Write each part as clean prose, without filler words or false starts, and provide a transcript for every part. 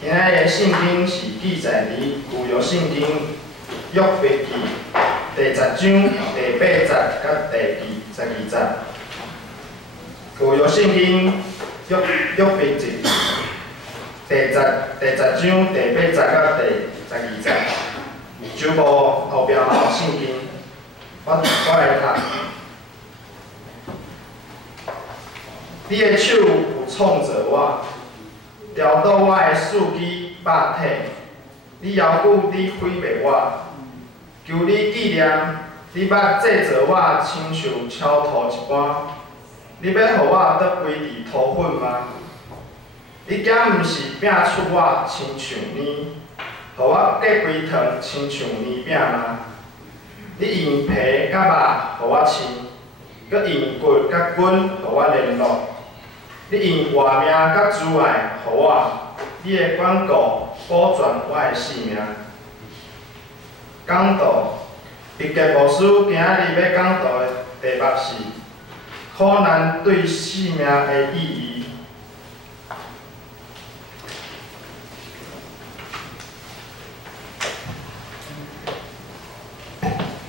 今仔日圣经是记载伫旧约圣经约伯记第10章第8节甲第12节。旧约圣经约伯记第10章第8节甲第12节。就无后壁嘛有圣经，我来读。你的手有创造我，调度我的四肢百体。你犹久你毁灭我，求你纪念，你捌制造我亲像超土一般。你要予我倒归伫土粉吗？你竟毋是拼出我亲像呢？予我隔规糖亲像泥饼吗？你用皮甲肉予我亲，佮用骨甲筋予我联络。你用活命甲慈爱予我，你的管顾保全我的性命。讲道，笔记牧师今日要讲道的题目是苦难对性命的意义。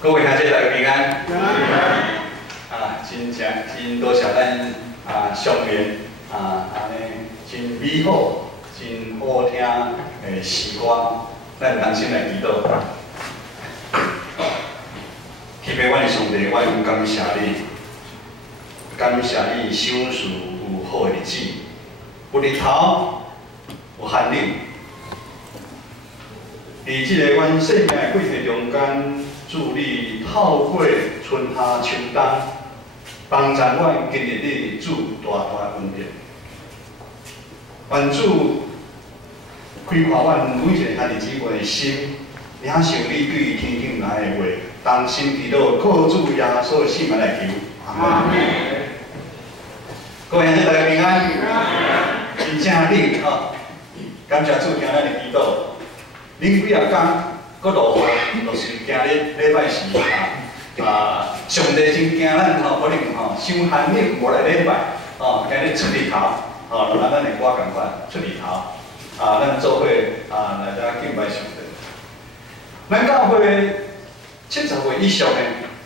各位兄弟大家平安。真多谢咱上面安尼真美好、真好听的诗歌，咱同心来祈祷。希望阮的上帝，我感谢你，感谢你赏赐有好的日子，有日头，有寒冷。伫即个阮生命的过程中间，祝你透过春夏秋冬，帮助阮经历你主大大恩典。愿主开阔阮每一个兄弟姊妹的心，领受你对天顶来的话，同心祈祷，靠主耶稣的圣名来求。阿门。各位兄弟大家平安。真正冷吼，感谢主听咱的祈祷。恁几啊天，佫落雨，就是今日礼拜四上帝真惊咱吼，可能吼伤寒冷，无来礼拜，今日出日头，就咱的歌共款出日头，咱做伙来遮敬拜上帝。咱教会70岁以上的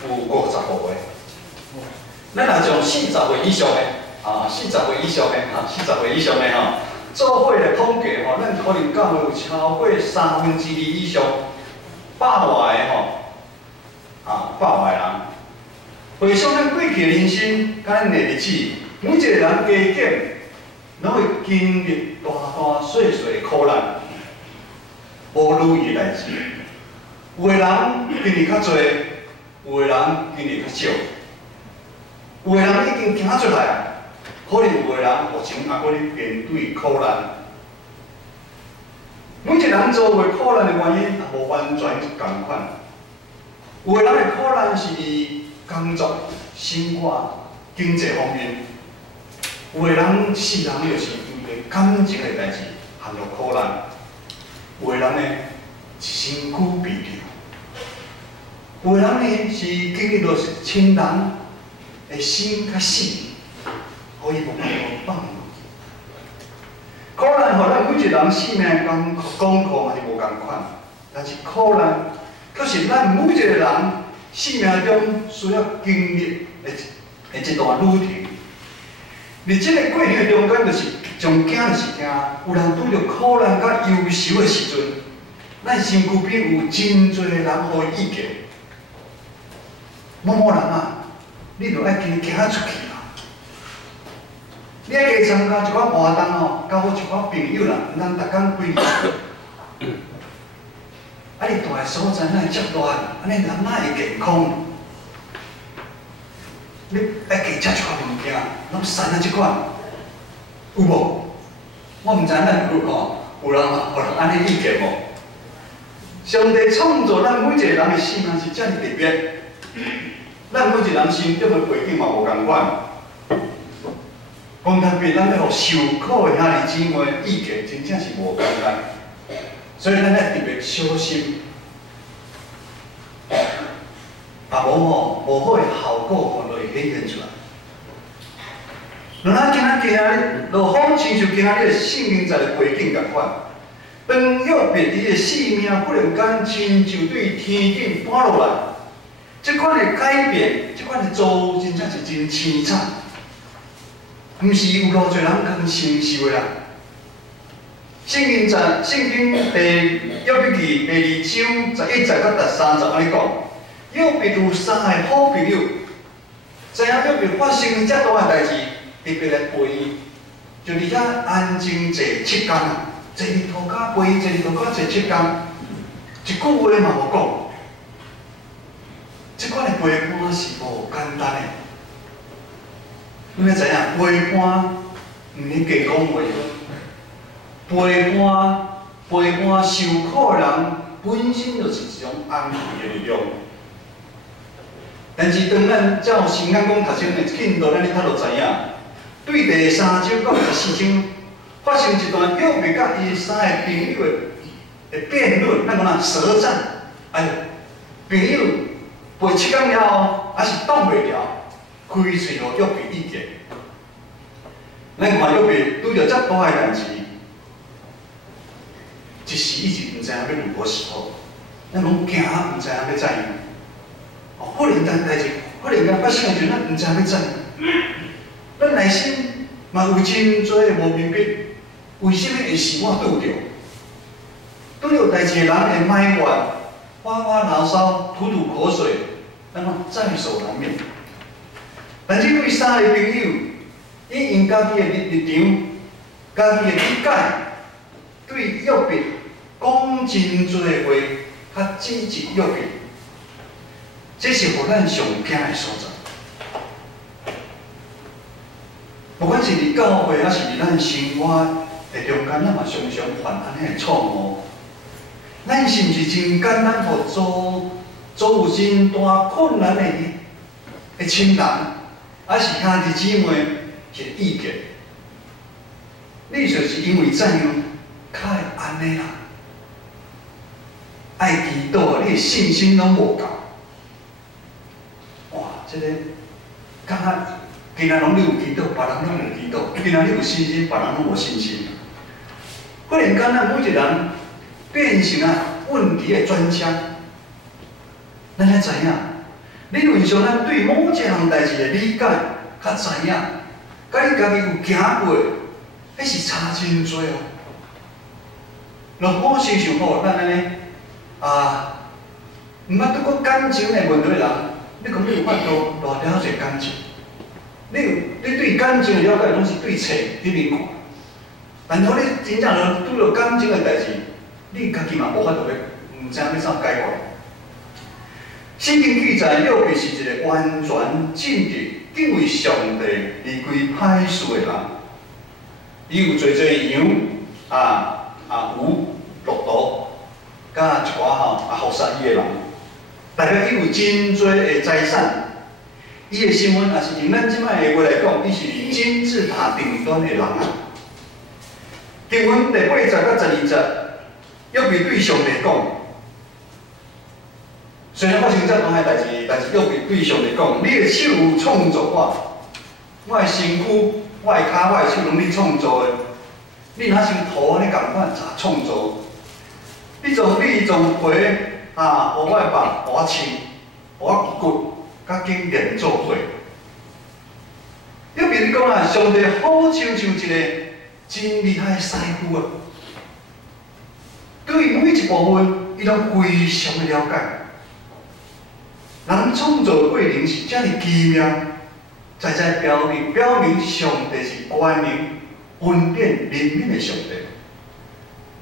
有50户的，咱若从40岁以上的40岁以上的40岁以上的吼。做伙来统计吼，咱可能教会有超过2/3以上100外的100外人。回想咱过去的人生，甲咱的日子，每一个人加减，拢会经历大大小小的苦难，无如意的代志。有的人经历较多，有的人经历较少，有的人已经行出来。可能有个人目前还搁咧面对苦难，每一个人遭遇苦难的原因也无完全共款。有个人的苦难是伫工作、生活、经济方面；有个人一世人就是因为感情的代志陷入苦难；有个人呢一身躯被救；有个人呢是经历到亲人的生甲死。可以无办法放。苦难，互咱每一个人生命功课嘛是无共款，但是苦难却是咱每一个人生命中需要经历的一段旅程。而这个过程中间，就是上惊就是惊，有人拄着苦难甲忧愁的时阵，咱身躯边有真侪人互伊意见。某某人你着爱行出去。你爱加参加一寡活动哦，交好一寡朋友啦，毋通逐工规日。你住的所在哪会遮乱？安尼人哪会健康？你爱加食一寡物件，拢散啊即款，有无？我毋知影咱有人安尼意见无？上帝创造咱每一个人的生命是遮尔特别，咱每一个人心中的背景嘛无共款。讲特别，咱要互受苦的兄弟姊妹意见，真正是无简单，所以咱要特别小心，无好的效果就会显现出来。咱今仔日落雨，亲像今仔日的圣经在的背景共款，当约伯伊的性命忽然间亲像对天顶搬落来，即款的改变，即款的遭遇，真正是真凄惨。毋是有偌侪人通承受的啦。圣经第约伯记第2章11节到30安尼讲，约伯有3个好朋友，知影约伯发生遮大个代志，特别来陪伊，就伫遐安静坐7天啊，坐日头家陪伊，坐日头家坐7天，一句话嘛无讲。即款的陪伴是无简单的。你要知影，陪伴毋免加讲话。陪伴受苦的人本身就是一种安慰的力量。但是当咱才有时间讲读圣的进度，咱哩较就知影，对第3章到14章发生一段约伯甲伊3个朋友的辩论，咱讲哪舌战。哎，朋友陪7天了后，还是挡袂牢，开喙互约伯意见。咱看约伯拄着遮大个代志。一时一时毋知影要如何是好，咱拢惊，毋知影要怎样。哦，忽然间代志，忽然间发生的时阵，咱毋知影要怎样。咱内心嘛有真多无明白，为什么会是我拄着？拄着代志的人会埋怨、发发牢骚、吐吐口水，咱拢在所难免。但是对3个朋友，伊用家己的立场、家己的理解。对约伯讲真多话，较支持约伯，这是互咱上惊的所在。不管是伫教会，还是伫咱生活的中间，咱嘛常常犯安尼的错误。咱是毋是真简单，互遭有真大困难的亲人，还是兄弟姊妹一个意见？你就是因为怎样？较会安尼啦，爱祈祷啊！你的信心拢无够。哇，这个，敢若今仔拢你有祈祷，别人拢无祈祷；今仔你有信心，别人拢无信心。忽然间，咱每一个人变成啊问题的专家，咱才知影，理论上咱对某一项代志的理解较知影，甲你家己有行过，迄是差真多哦。若好想想好，咱安尼毋捌拄过感情的问题的人，你讲你有法度偌了解感情？你对感情的了解拢是对册里面看，但如果你真正拄着感情的代志，你家己嘛无法度要，毋知影要怎解决。圣经记载，约伯是一个完全正直、敬畏上帝、离开歹事的人。伊有侪羊牛、骆驼，甲一寡服侍伊的人，代表伊有真多的财产。伊的身份也是用咱即摆的话来讲，伊是金字塔顶端的人啊。经文第8节到12节，约伯对上帝讲，虽然发生遮大个代志，但是约伯对上帝讲：你的手有创造我的身躯、我的骹、我的手拢你创造的。你若像土安尼共款咋创造？你从皮，互我的肉，互我穿，互我骨，甲紧连做伙。约伯你讲啊，上帝好像一个真厉害的师傅啊，对每一部分，伊拢非常的了解。人创造过程是遮尔奇妙，在表明上帝是光明、恩典、怜悯的上帝。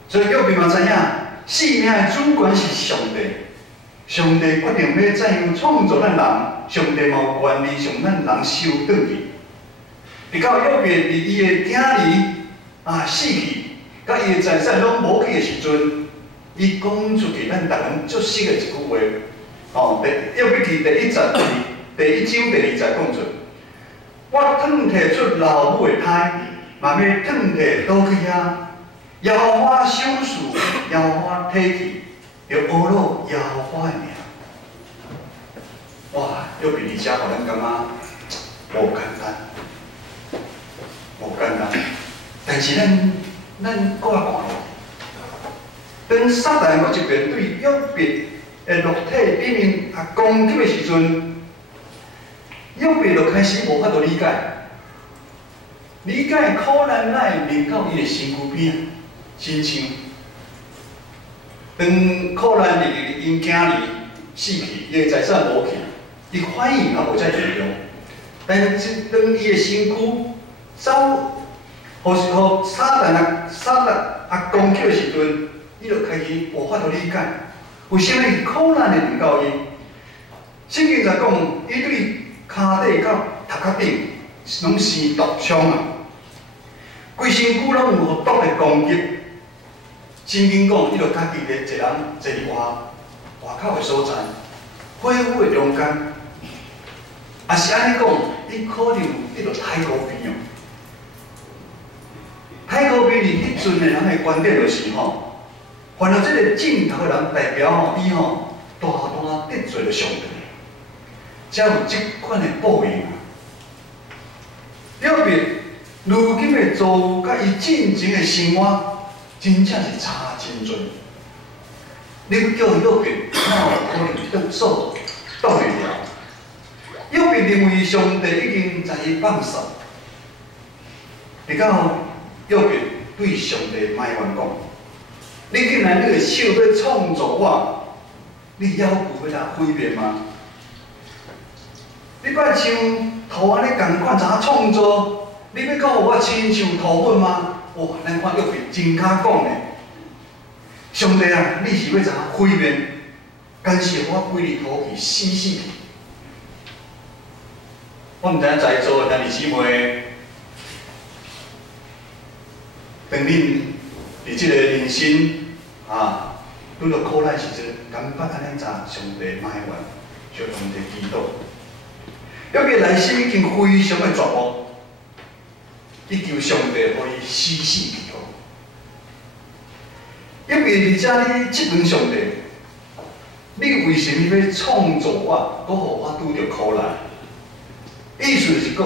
所以约伯嘛知影，生命的主权是上帝。上帝决定要怎样创造咱人，上帝嘛有权利从咱人收转去。直到约伯伫伊的囝儿死去，甲伊的财产拢无去的时阵，伊讲出去咱逐人足熟的一句话。约伯记第1章第2节讲出：我转摕出老母的胎，嘛要转摕倒去遐。耶和华赏赐，耶和华体去，就阿落耶和华的名。哇！约伯伫遮，互咱感觉无简单，无简单。但是咱搁较看落，当撒旦搁一边对约伯的肉体里面攻击的时阵，约伯就开始无法度理解，理解苦难哪会临到伊的身躯边啊，亲像当苦难因囝儿死去，伊的财产无去，伊反应也无遮严重，但是当伊的身躯走，互撒旦攻击的时阵，伊就开始无法度理解，为什么苦难会临到伊？圣经在讲，伊对骹底到头壳顶拢生毒疮啊，规身躯拢有毒的攻击。圣经讲，伊就家己咧一人坐外口的所在，火火的中间，也是安尼讲，伊可能伊就太高边哦。太高边，伫迄阵的人的观点就是吼，凡到即个正头的人，代表吼伊吼大大得罪了上帝，才有即款的报应啊。了别如今的做，甲伊进前的生活，真正是差真多。你要叫伊了别，哪有可能得手得袂了？了别认为上帝已经在伊放手，直到了别对上帝埋怨讲：你竟然你个手要创造我，你要求要来毁灭吗？你别像土安尼共款怎创造？你要教我亲像土粉吗？哇，咱看约伯真敢讲嘞！上帝啊，你是要怎毁灭？干是我归你土去死去？我毋知影在座的兄弟姊妹，当恁伫即个人生拄到苦难时阵，敢捌安尼查上帝埋怨，向上帝祈祷。约伯内心已经非常的绝望，伊求上帝互伊死去哦。约伯伫遮咧质问上帝：你为什么要创造我，搁互我拄着苦难？意思就是讲，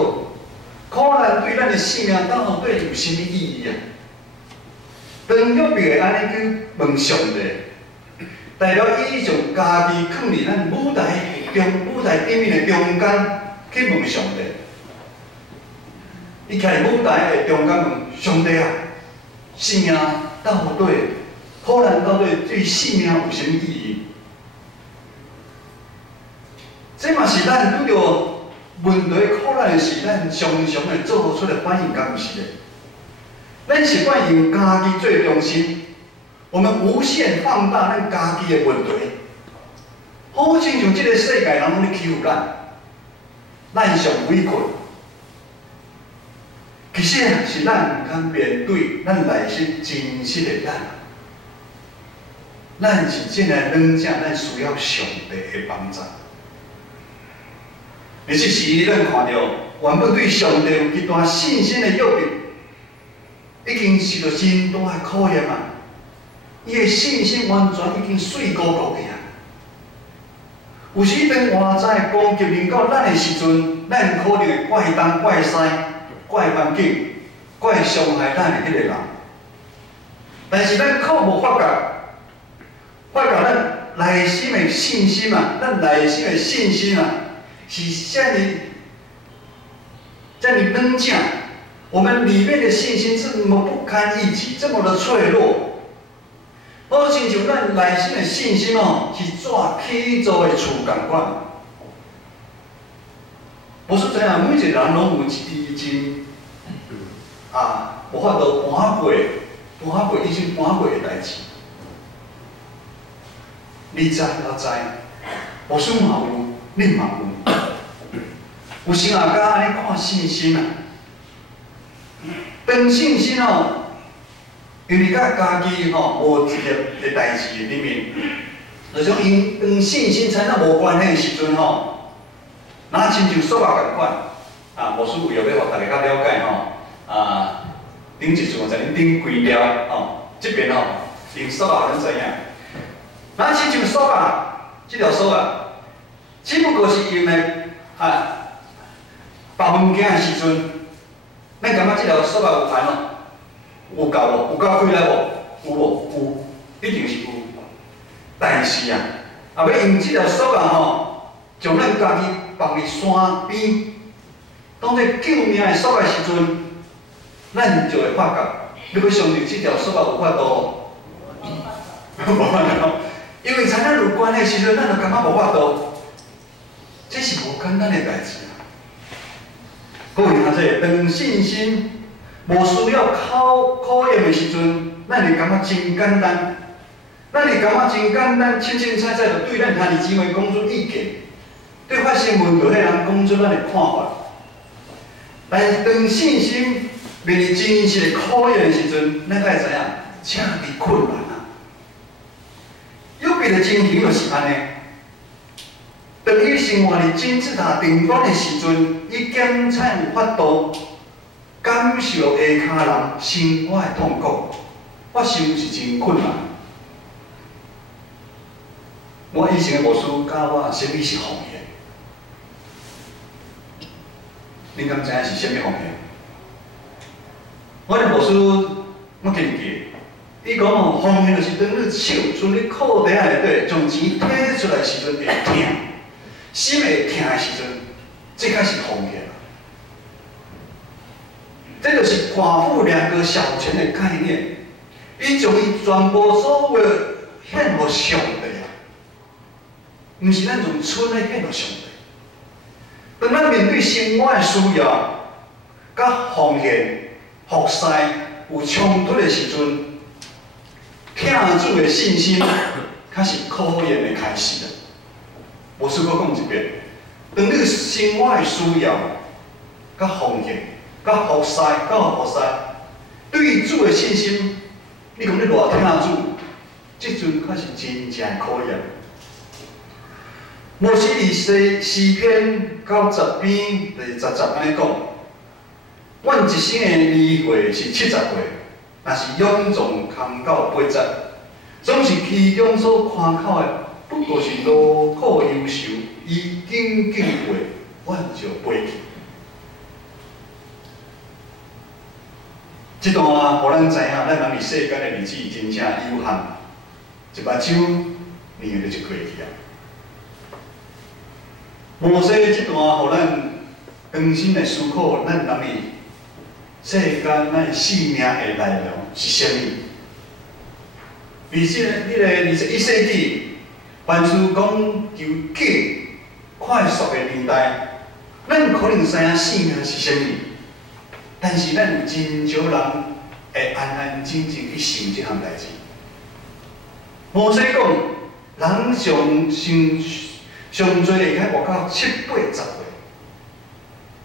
苦难对咱的生命到底有甚物意义啊？当约伯会安尼去问上帝，代表伊将家己放伫咱舞台顶面的中间。去问上帝，伊徛伫舞台的中间问上帝啊，生命到底苦难到底对生命有甚物意义？这嘛是咱拄着问题苦难的时，咱常常会做出的反应，敢毋是嘞？咱习惯用家己做中心，我们无限放大咱家己的问题，好亲像即个世界人拢咧欺负咱。咱上委屈，其实是咱毋敢面对咱内心真实的咱。咱是真个软正，咱需要上帝的帮助。而即时咱看到原本对上帝有极大信心的约伯，已经受到真大的考验啊！伊的信心完全已经碎糊糊去啊！有时当外在攻击临到咱的时阵，咱可能会怪东怪西、怪环境、怪伤害咱的迄个人。但是咱靠无发觉咱内心的信心啊，咱内心的信心啊，是这么软正。我们里面的信心这么不堪一击，这么的脆弱。好亲像咱内心的信心哦，是纸起做的厝共款。无说知影，每一个人拢有一支真无法度搬过已经搬过的代志。你知我知，无说嘛有，你嘛有。有时啊，甲安尼看信心啊，当信心哦。因为甲家己无直接的代志里面，就种因当信心产生无关系的时阵那亲像数学共款无需为了要互大家较了解顶一次我在恁顶规条这边用数学咱知影，那亲像数学这条数学，只不过是用来包物件的时阵，咱感觉这条数学有烦有够无？有够几来无？有无？有。一定是有。但是啊，要用即条锁啊吼，将咱家己放伫山边，当作救命的锁的时阵，咱就会发觉，你要相信即条锁啊有法度，无法度，因为在咱有关的时阵，咱就感觉无法度，这是无简单的代志啊。各位同学，当信心无需要考验的时阵，咱会感觉真简单。咱会感觉真简单，清清楚楚就对咱兄弟姊妹讲出意见，对发生问题迄人讲出咱的看法。但是当信心面临真实的考验的时阵，咱才会知影，真是困难啊。有别的情形就是安尼。当伊生活伫金字塔顶端的时阵，伊检测有法度感受下骹人生活的痛苦，发生是真困难。我以前的牧师教我，什么是奉献？恁敢知影是啥物奉献？我的牧师，我记记，伊讲吼，奉献就是当你手伸伫裤底仔内底，将钱摕出来时阵会痛，心会痛的时阵，这才是奉献。这就是寡妇2个小钱的概念，伊将伊全部所有献予上帝。毋是咱用剩的献予上帝。当咱面对生活的需要，甲奉献、服侍有冲突的时阵，听主的信心，才是考验的开始啊！无试过讲一遍，当你生活的需要、甲奉献、甲服侍、对于主的信心，你讲你偌听主，即阵才是真正的考验。摩西伫诗篇90篇第10安尼讲，阮一生的年岁是70岁，若是勇壮康到80，总是其中所看口的，不过是劳苦忧愁，伊紧紧过，阮就飞去。这段啊，互咱知影，咱人伫世间的日子真正有限，一目睭年就过去啊。摩西这段，互咱更深的思考，咱人的世间，咱生命的内容是啥物？21世纪，凡事讲求紧、快速的年代，咱可能知影生命是啥物，但是咱有真少人会安安静静去想这项代志。摩西讲，人上最会较活到70、80岁。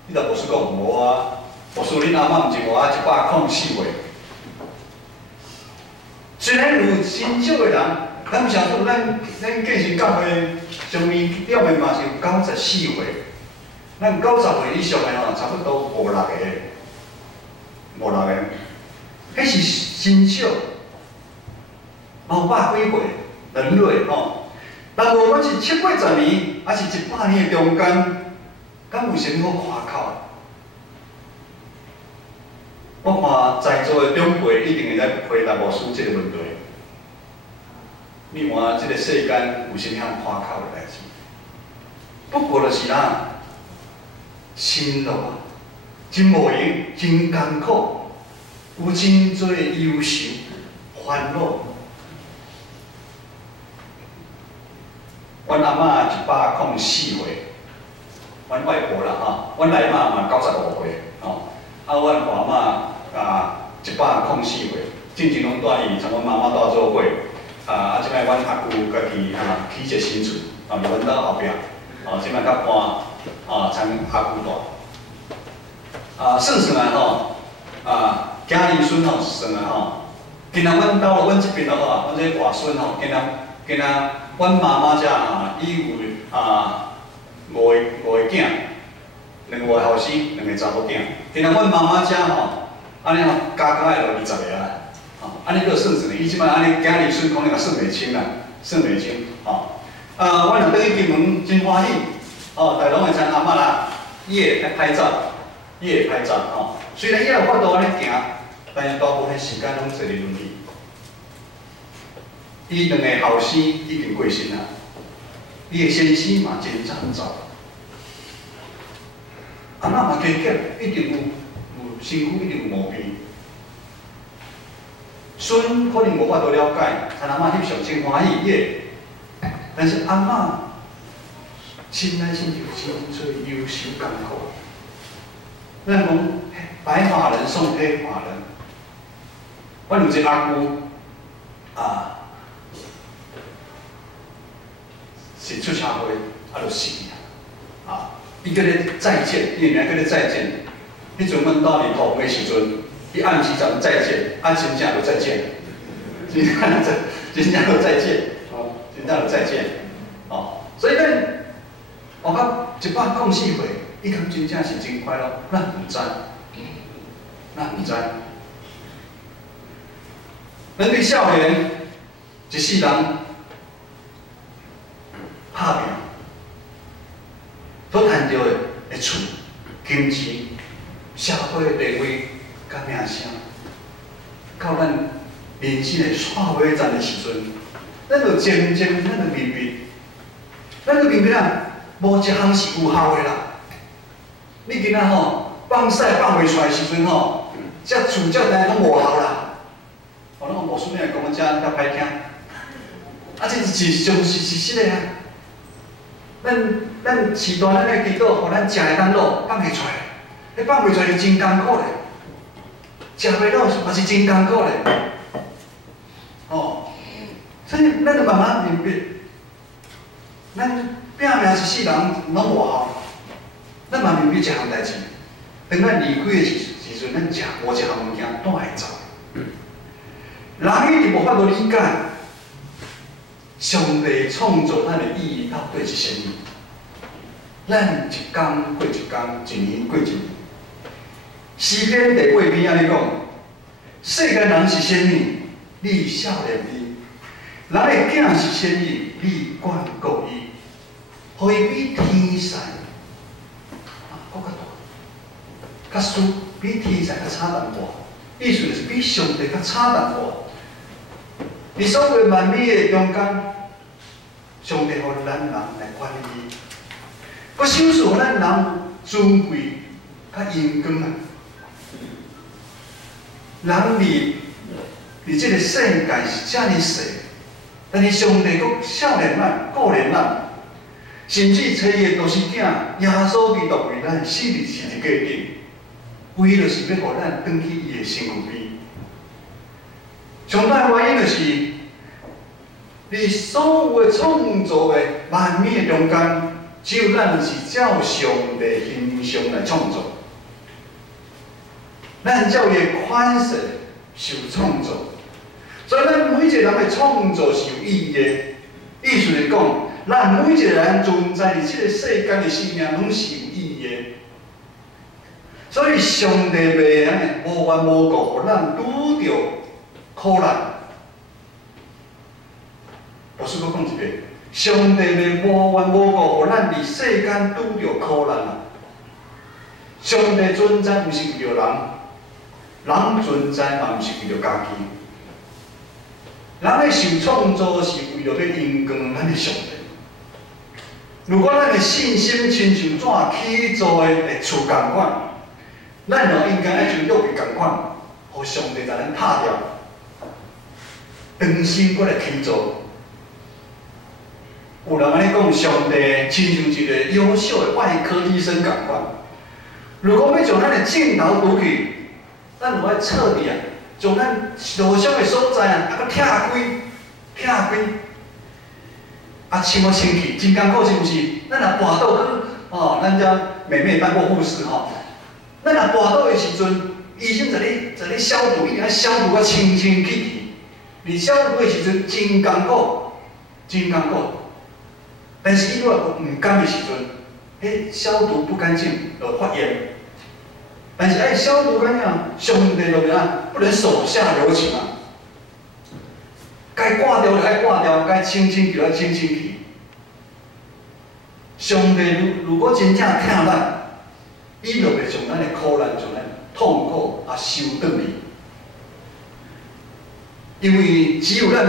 你若无是讲无啊？无是恁阿嬷毋是活啊104岁。虽然有真少的人，咱常说咱健身教会上面了面嘛是有94岁，咱90岁以上的吼，差不多5、6个，迄是真少。100几岁，人类吼。但无管是70、80年，还是100年的中间，敢有啥物好看口？我看在座的长辈一定会来回答牧师这个问题。你看这个世间有啥物看口的代志？不过就是心路啊，真无用，真艰苦，有真多的忧愁、烦恼。阮阿嬷104岁，阮外婆啦吼，阮奶妈嘛95岁吼，阮大妈104岁，进前拢带伊，从阮妈妈带做伙，即摆阮阿舅家己起一个新厝，伫阮兜后壁，即摆较搬从阿舅带，算来吼，囝儿孙吼算来吼，今仔阮兜阮这边的话，阮这外孙吼，今仔阮妈妈遮伊有5个囝，2个后生，2个查某囝。今仔阮妈妈遮安尼加会就20个啊，安尼个算算，伊即摆安尼囝儿孙可能也算袂清啦，算袂清阮若倒去金门真欢喜，大拢会请阿嬷啦，伊会来拍照，虽然伊有法度安尼行，但是大部分时间拢坐伫轮椅。伊两个后生已经过身啊，伊的先生嘛真早走，阿嬷嘛加减一定有身躯一定有毛病。孙可能无法度了解，但阿嬷翕相真欢喜耶。但是阿嬷心内心就真做忧愁艰苦。咱讲白发人送黑发人，我有一个阿姑啊。 是出社会，就死啊！伊叫咧再见，伊名叫咧再见。迄阵阮到日头的时阵，伊暗时阵再见，真正就再见，真正就再见，哦，真正就再见，哦。所以咱活到104岁，伊敢真正是真快乐，咱唔知，咱唔知。咱对少年一世人。 打拼，所赚到的厝、金钱、社会地位、甲名声，到咱人生的煞尾站的时阵，咱就渐渐咱就明白，咱就明白啊，无一项是有效的啦。你囡仔吼放屎放袂出来的时阵吼，遮厝遮代拢无效啦。哦，咱无顺便讲遮较歹听，啊，这是就是实的啊。 咱时段咱的祈祷，互咱食的当落放袂出来，迄放袂出来是真艰苦咧，食袂落嘛是真艰苦咧。哦，所以咱就慢慢明白，咱拼命一世人拢无效，咱嘛明白一项代志，当咱离开的时阵，咱食无一项物件带会走。人一定无法度理解。 上帝创造咱的意义到底是啥物？咱一天过一天，一年过一年。诗篇第8篇安尼讲：世间人是啥物？你少年伊；人的囝是啥物？你管顾伊。互伊比天使搁较大，较输比天使较差淡薄。意思就是比上帝较差淡薄。 你所有万美的中间，上帝互咱人来管理伊。我享受咱人尊贵较荣光啊！人伫这个世界是遮尼小，但是上帝佫少年咱、顾念咱，甚至找伊的都是囝耶稣基督为咱死伫十字架顶，为就是要互咱转去伊的身躯边。上大原因就是，你所有的创造的万美的中间，只有咱是照上帝形象来创造，咱照伊的款式受创造，所以咱每一个人的创造是有意义的。意思是讲，咱每一个人存在伫这个世间的生命，拢是有意义的。所以上帝袂安尼无缘无故，互咱拄着。 苦难，我是搁讲一遍，上帝袂无缘无故，互咱伫世间拄着苦难啊！上帝存在毋是为着人，人存在嘛毋是为着家己。人的受创造是为着要荣光咱的上帝。如果咱的信心亲像怎起造的厝共款，咱就应该爱像约伯共款，互上帝甲咱拍掉。 重新过来起造。有人安尼讲，上帝亲像一个优秀的外科医生共款。如果要将咱的镜头拄去，咱就要彻底啊，将咱受伤的所在啊，啊，拆开，啊，清去，真艰苦是毋是？咱若跋倒去，哦，咱遮妹妹当过护士吼，咱若跋倒的时阵，医生在咧消毒，一定要消毒啊，清气。 你消毒的时阵真艰苦，但是伊若唔甘的时阵，迄消毒不干净就发炎。但是爱消毒干净，上帝就啊不能手下留情啊。该挂掉就爱挂掉，该清就要清去。上帝如果真正疼咱，伊就袂将咱的苦难、将咱痛苦啊收转去。 因为只有咱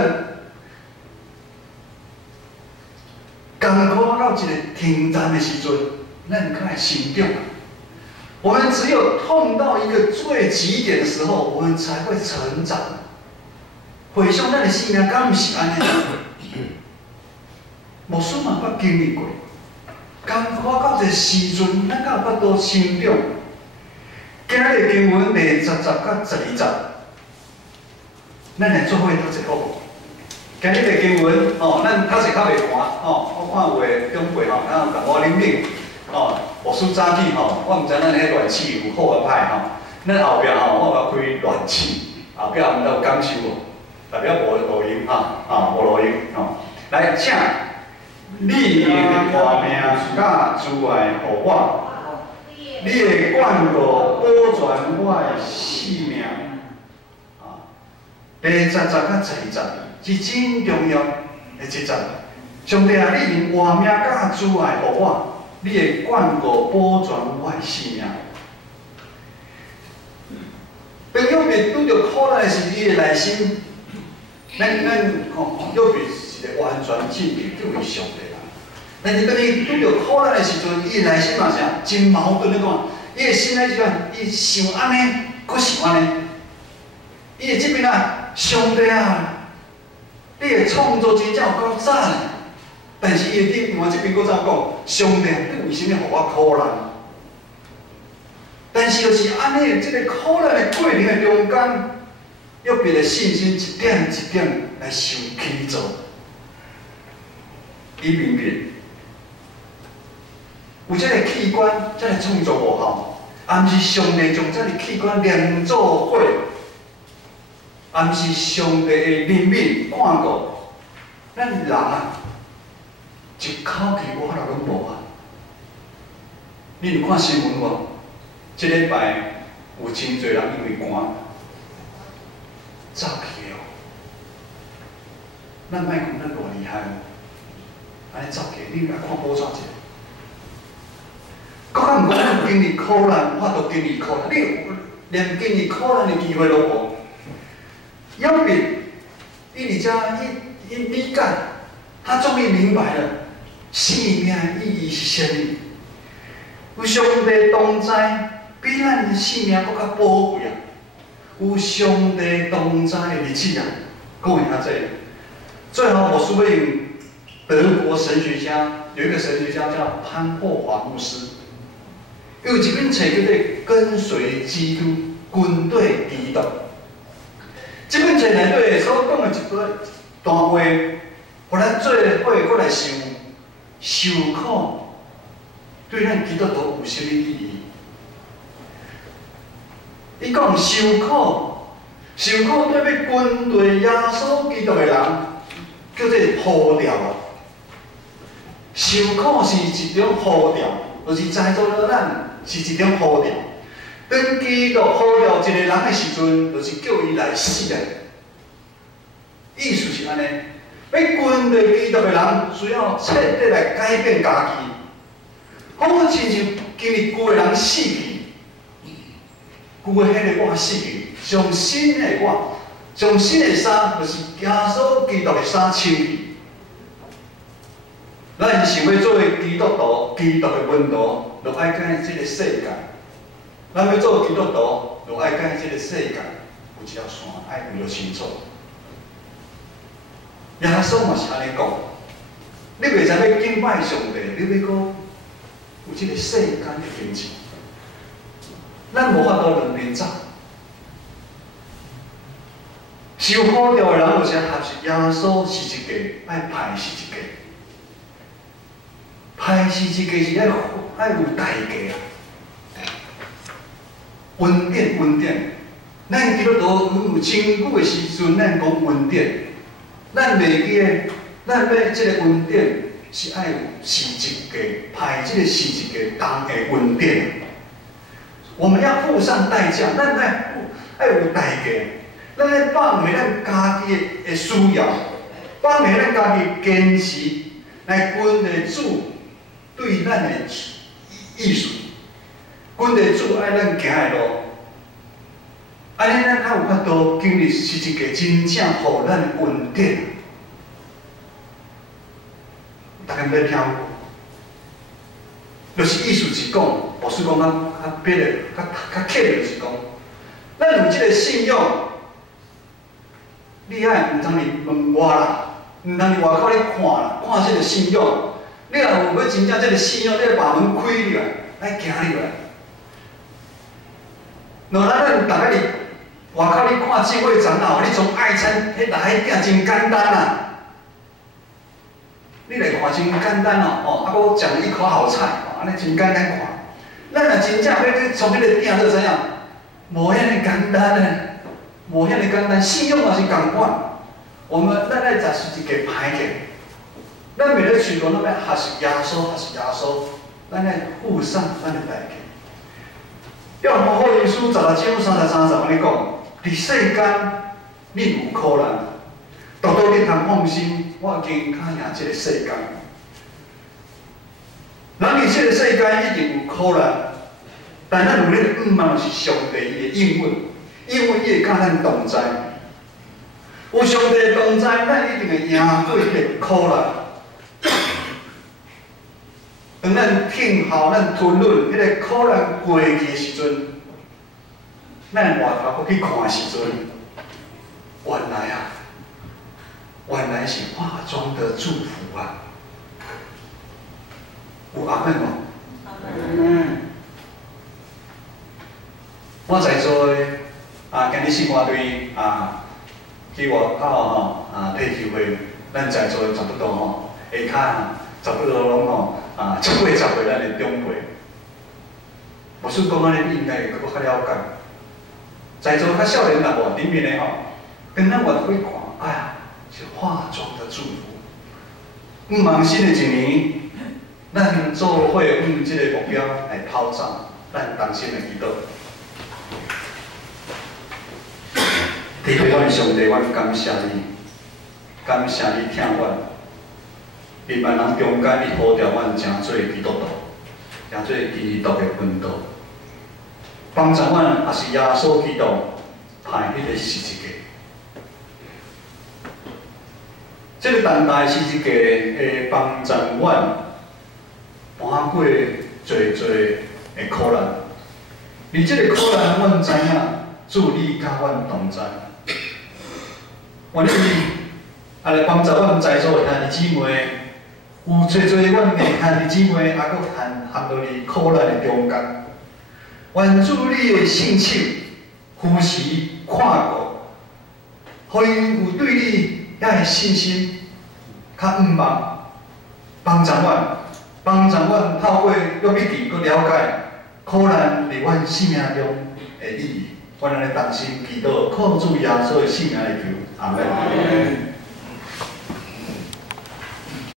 到一个停站的时阵，咱才会成长。我们只有痛到一个最极点的时候，我们才会成长。回想咱的生命，敢毋是安尼？无数嘛捌经历过，敢我到一个时阵，咱敢有法度成长？今日经文第10节到12节，咱来做伙读一好无？今日的经文咱读者较袂寒我看有诶长辈敢有甲我领领无输早起我毋知咱迄暖气有好啊歹咱后壁我要开暖气，后壁毋知有感受无？代表无录音无录音来，请你的活命甲主爱互我，你的眷顾保全我的性命第10节到12节是真重要的一节。上帝啊，你用活命甲主爱互我，你的眷顾保全我的性命。朋友面拄着苦难的时，伊的内心。咱又比是一个完全信任叫伊上帝啦。但是当伊拄着苦难的时阵，伊内心嘛是真矛盾。你看，伊的心内是讲，伊想安尼，搁想安尼。伊的这边上帝啊，你的创作真正有够早呢。但是伊的另外这边搁怎讲？上帝，你为什么互我苦难？但是就是安尼，这个苦难的过程的中间。约伯的信心一点一点来受起造，伊明白有这个器官，这个创作无效，也毋是上帝将这个器官连做伙，也毋是上帝的怜悯看顾。咱人一口气我都拢无你有看新闻无？这礼拜有真侪人因为寒。走去哦，咱莫讲咱偌厉害，安尼走去，你来看保险者。搁较毋讲咱经历苦难，我都经历苦难，你连经历苦难的机会都无。约伯，伊而且伊理解，他终于明白了生命的意义是啥物。有上帝同在，比咱的生命搁较宝贵啊！有上帝同在的日子讲一下这里。最后，我是为德国神学家，有一个神学家叫潘霍华牧师，有一本册叫做《跟随基督：军队基督》。这本册内底所讲的一段话，互咱做伙过来想，受苦对咱基督徒有甚物意义？伊讲受苦对要跟对耶稣基督的人，叫做呼召啊。受苦是一种呼召，就是在座的咱是一种呼召。当基督呼召一个人的时阵，就是叫伊来死啊。意思是安尼，要跟对基督的人，需要彻底来改变家己，好亲像经历旧的人死去。旧的迄个我死去，上新的我，上新的衫就是耶稣基督的衫穿去。咱是想要做基督徒，基督的门徒，就爱甲即个世界。咱要做基督徒，就爱甲即个世界有一条线，爱为了清楚。耶稣嘛是安尼讲，你袂使要敬拜上帝，你要讲有即个世间的经济。咱无法度两边走，受苦着的人有啥合适？耶稣是一个，爱歹是一个，歹是一个是爱有代价啊。恩典，咱基督徒有真久的时阵，咱讲恩典，咱袂记得，咱要即个恩典是爱有是一个，歹即个是一个重的恩典。我们要付上代价，咱爱有代价，咱要放下咱家己的需要，放下咱家己坚持，来跟着主对咱的意思，跟着主爱咱行的路，安尼咱才有法度经历是一个真正互咱恩典。大家要听有？就是意思是讲，无是讲较别个、较刻的，就是讲，咱有即个信仰，你爱毋通哩问我啦，毋通哩外口咧看啦，看即个信仰。你若有要真正即个信仰，你要把门开入来，来行入来。若咱大家哩外口哩看教会长老，你从爱餐迄内底真简单啊。你来看真简单哦，搁讲一口好菜，安尼真简单看。咱若真正要去从迄个鼎做怎样，无遐尼简单咧，无遐尼简单。信仰嘛是共款，咱来实施一个歹个，咱袂咧随讲咱要学习耶稣，学习耶稣，咱来付上咱的代价。约翰福音书16章33节安尼讲：伫世间你有苦难，独独你通放心，我已经较赢即个世间。人伫即个世间一定有苦难，但咱有咧毋茫是上帝伊的应允，因为伊会甲咱同在。有上帝的同在，咱一定会赢过迄个苦难。当咱挺好，咱吞忍迄个苦难过去的时阵，咱外头去看的时阵，原来是化妆的祝福啊！有阿门无？我在座的今日生活队去外口退休的，咱在座的差不多下骹差不多拢超过10岁咱的长辈。无算讲安尼，你应该会搁较了解。在座较少年人无里面的当咱外头去看，哎呀，是化妆的祝福。毋茫新的一年，咱做伙往即个目标来跑走，咱同心的祈祷。天父，阮上帝，阮感谢你，感谢你听阮。伫万人中间，你呼召阮成做基督徒，成做基督的门徒，帮助阮也是耶稣基督派迄个十字架。这个重大十字架会帮助阮搬过侪的苦难，而这个苦难，阮知影主你甲阮同在。愿意来帮助阮在座的兄弟姊妹，有侪阮的兄弟姊妹，还佫陷落伫苦难的中间。愿主你的圣手扶持看顾，互因有对你遐的信心，较毋茫，帮助阮透过约笔记，佫了解苦难伫阮生命中的意义。阮安尼同心祈祷，靠主耶稣的圣名来求，阿门。